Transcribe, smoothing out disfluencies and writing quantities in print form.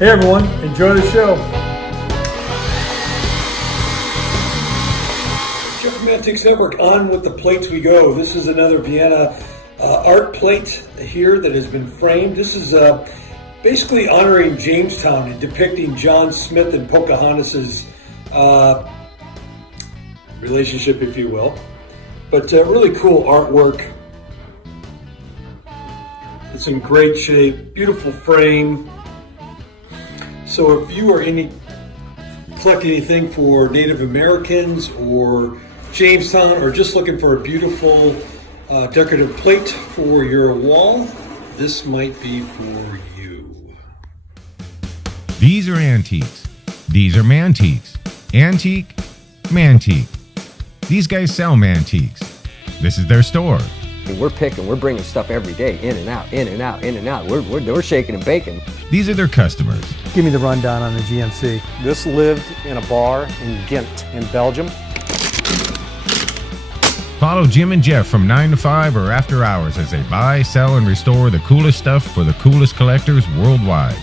Hey everyone, enjoy the show. Jeff from Mantiques Network, on with the plates we go. This is another Vienna art plate here that has been framed. This is basically honoring Jamestown and depicting John Smith and Pocahontas' relationship, if you will. But really cool artwork. It's in great shape, beautiful frame. So if you are collecting anything for Native Americans or Jamestown, or just looking for a beautiful decorative plate for your wall, this might be for you. These are antiques. These are mantiques. Antique, mantique. These guys sell mantiques. This is their store. We're bringing stuff every day, in and out, in and out, in and out. We're shaking and baking. These are their customers. Give me the rundown on the GMC. This lived in a bar in Ghent in Belgium. Follow Jim and Jeff from 9 to 5 or after hours as they buy, sell, and restore the coolest stuff for the coolest collectors worldwide.